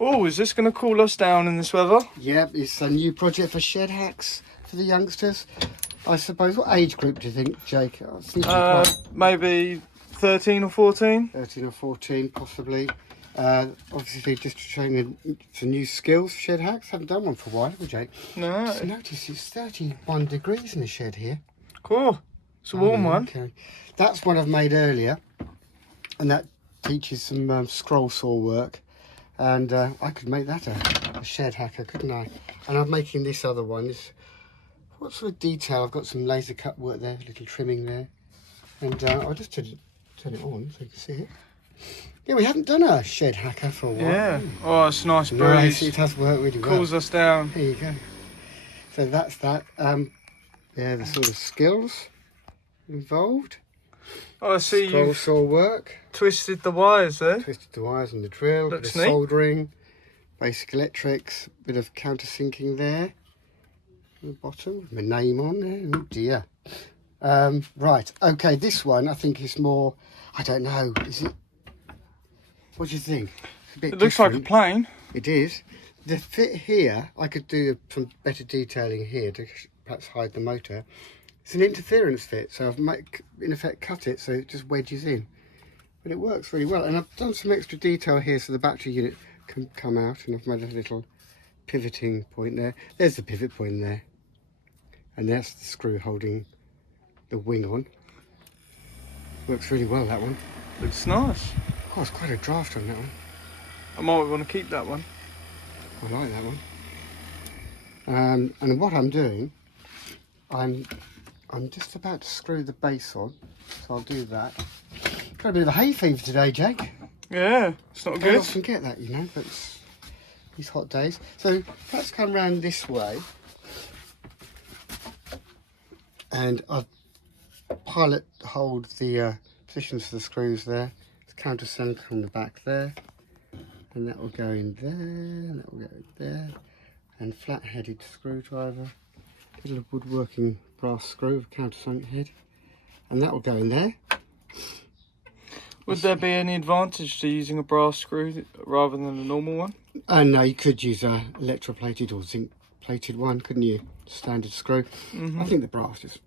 Oh, is this going to cool us down in this weather? Yep, it's a new project for Shed Hacks for the youngsters. I suppose, what age group do you think, Jake? I was thinking quite Maybe 13 or 14. 13 or 14, possibly. Obviously, just showing some new skills for Shed Hacks. Haven't done one for a while, have we, Jake? No. Just notice it's 31 degrees in the shed here. Cool. It's a warm one. Okay. That's one I've made earlier, and that teaches some scroll saw work. And I could make that a shed hacker, couldn't I? And I'm making this other one. What sort of detail? I've got some laser cut work there, a little trimming there. And I'll just turn it on so you can see it. Yeah, we haven't done a shed hacker for a while. Yeah. Oh, it's a nice breeze. Nice, it has worked really well. Cools us down. There you go. So that's that. Yeah, the sort of skills involved. Oh, I see Scroll you've saw work. twisted the wires there. Twisted the wires and the drill. Looks bit of neat. soldering. Basic electrics. Bit of countersinking there. On the bottom. My name on there. Oh dear. Right. Okay, this one I think is more... I don't know. Is it... What do you think? It's a bit It looks like a different. plane. It is. The fit here, I could do some better detailing here to perhaps hide the motor. It's an interference fit, so I've in effect cut it so it just wedges in. But it works really well, and I've done some extra detail here so the battery unit can come out, and I've made a little pivoting point there. There's the pivot point there, and that's the screw holding the wing on. Works really well, that one. Looks nice. Oh, it's quite a draft on that one. I might want to keep that one. I like that one. And what I'm doing, I'm just about to screw the base on, so I'll do that. Got a bit of a hay fever today, Jake. Yeah, it's not I good. often get that, you know, but it's these hot days. So let's come round this way, and I've pilot hold the positions for the screws there. It's countersunk on the back there, and that will go in there, and that will go in there, and flat-headed screwdriver, little woodworking brass screw with countersunk head, and that will go in there. Would there be any advantage to using a brass screw rather than a normal one? And no, you could use a electroplated or zinc plated one, couldn't you? Standard screw. I think the brass just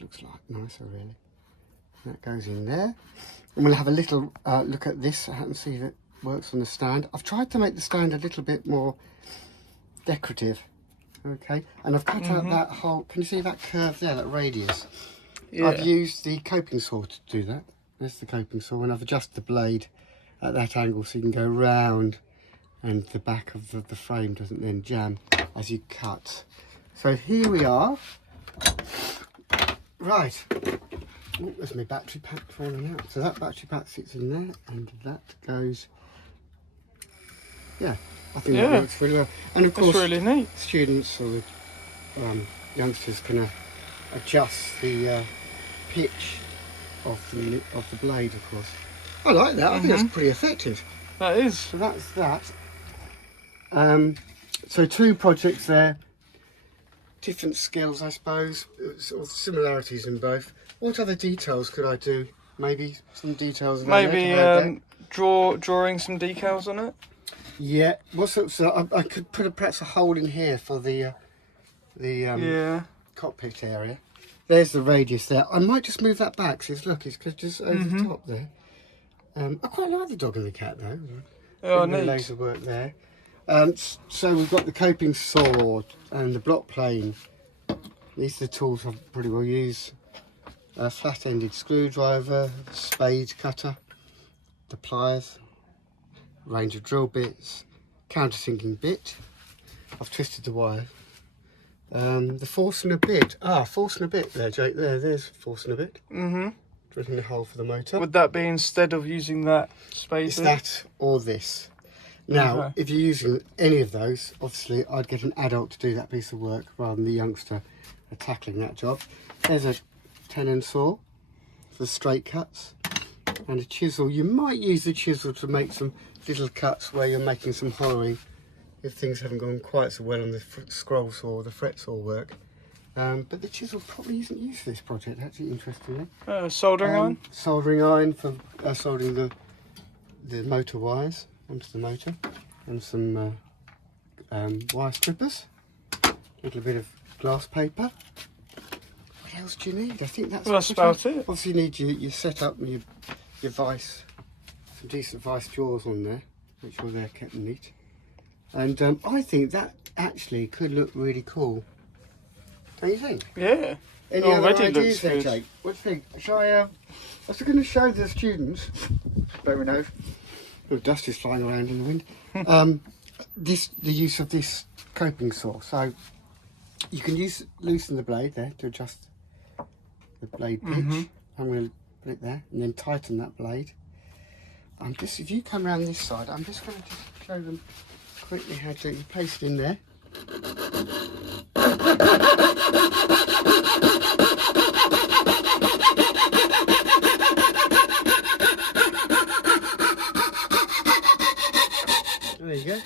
looks like nicer, really. That goes in there. I'm going to have a little look at this and see if it works on the stand. I've tried to make the stand a little bit more decorative. Okay, and I've cut out that whole. Can you see that curve there, that radius? Yeah. I've used the coping saw to do that. There's the coping saw, and I've adjusted the blade at that angle so you can go round and the back of the frame doesn't then jam as you cut. So here we are. Right. Oh, there's my battery pack falling out. So that battery pack sits in there, and that goes. Yeah, I think that works really well. And of course, That's really neat. students or the youngsters can adjust the pitch of the blade, of course. I like that. I think that's pretty effective. That is. So that's that. So two projects there, different skills, I suppose, sort of similarities in both. What other details could I do? Maybe some details. Maybe drawing some decals on it. Yeah. So I could put perhaps a hole in here for the Yeah. cockpit area. There's the radius there. I might just move that back. So look, it's just over the top there. I quite like the dog and the cat though. Oh, Bit of neat. laser work there. So we've got the coping saw and the block plane. These are the tools I pretty well use. A flat-ended screwdriver, spade cutter, the pliers, range of drill bits, countersinking bit. I've twisted the wire. The force and a bit. Force and a bit there, Jake. There's force and a bit. Drilling the hole for the motor. Would that be instead of using that space? It's that or this. Now, Okay. if you're using any of those, obviously I'd get an adult to do that piece of work rather than the youngster tackling that job. There's a tenon saw for straight cuts and a chisel. You might use the chisel to make some little cuts where you're making some hollowing if things haven't gone quite so well on the scroll saw or the fret saw work. But the chisel probably isn't used for this project, actually, interestingly. Soldering iron? Soldering iron for soldering the motor wires onto the motor. and some wire strippers. A little bit of glass paper. What else do you need? I think that's, Well, that's about it. Obviously you need your setup and your vice, some decent vice drawers on there. Make sure they're kept neat. And I think that actually could look really cool. Don't you think? Yeah. Any Already other ideas looks there, good. Jake? What do you think? Shall I was going to show the students, don't we know, the dust is flying around in the wind, the use of this coping saw. So you can loosen the blade there to adjust the blade pitch. I'm going to put it there and then tighten that blade. If you come around this side, I'm just going to show them quickly how to you place it in there. There you go.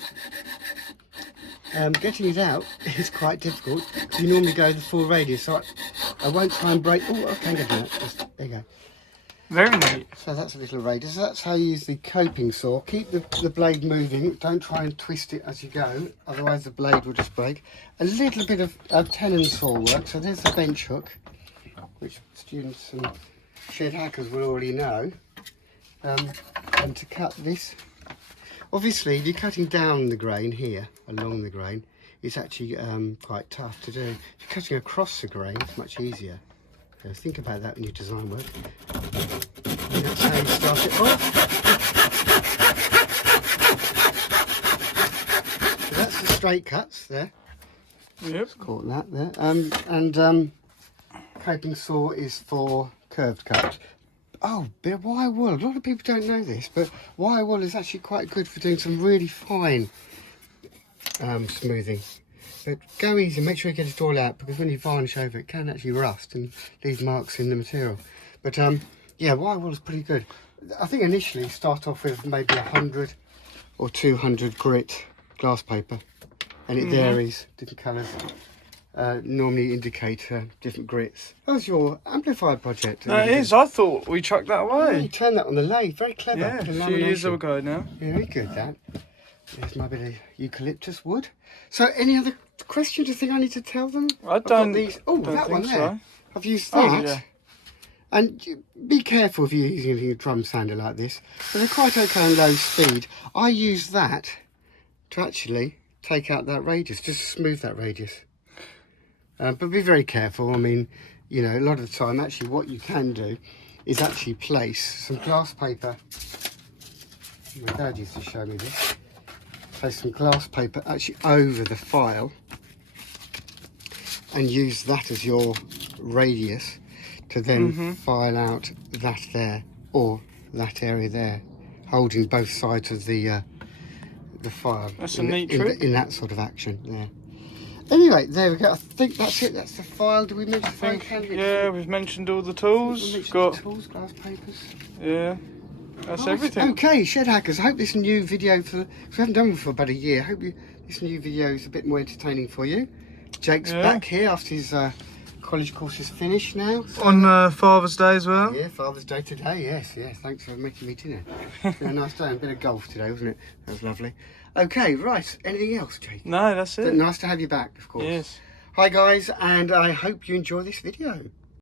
Getting it out is quite difficult because you normally go the full radius, so I won't try and break. Oh, I can get it. There you go. Very neat. So that's a little radius. That's how you use the coping saw. Keep the blade moving. Don't try and twist it as you go, otherwise the blade will just break. A little bit of tenon saw work. So there's the bench hook, which students and shed hackers will already know. And to cut this, obviously if you're cutting down the grain here, along the grain, it's actually quite tough to do. If you're cutting across the grain, it's much easier. So think about that when you design work. And that's how you start it off. So that's the straight cuts there. Yep. Caught that there. Coping saw is for curved cuts. Oh, bit of wire wool. A lot of people don't know this, but wire wool is actually quite good for doing some really fine smoothing. But go easy, make sure you get it all out, because when you varnish over it can actually rust and leave marks in the material. But yeah, wire wool is pretty good. I think initially start off with maybe 100 or 200 grit glass paper, and it varies, different colours. Normally indicate different grits. That was your amplifier project. That is. I thought we chucked that Yeah, you away. turned that on the lathe, very clever. Yeah, Bit of a few years lamination. ago now. Yeah, very good, that. There's my bit of eucalyptus wood. So, any other questions you think I need to tell them? I I've got don't. these. Oh, don't that one think there. so. I've used Oh, that. yeah. And be careful if you're using a drum sander like this. But they're quite okay on low speed. I use that to actually take out that radius, just to smooth that radius. But be very careful. I mean, you know, a lot of the time, actually, what you can do is actually place some glass paper. My dad used to show me this. Place some glass paper actually over the file and use that as your radius to then file out that there or that area there, holding both sides of the file. That's a neat trick. In that sort of action there. Anyway, there we go. I think that's it. That's the file. Do we mention file candidates? Yeah, we've mentioned all the We tools. mentioned Got the tools, glass papers. yeah. That's Right, everything. Okay, Shed Hackers, I hope this new video, we haven't done one for about a year, I hope this new video is a bit more entertaining for you. Jake's Yeah. back here after his college course is finished now. So, On Father's Day as well. yeah, Father's Day today, yes, thanks for making me dinner. It's been a nice day, a bit of golf today, wasn't it? That was lovely. Okay, right, anything else, Jake? No, that's it. Nice to have you back, of course. Yes. Hi guys, and I hope you enjoy this video.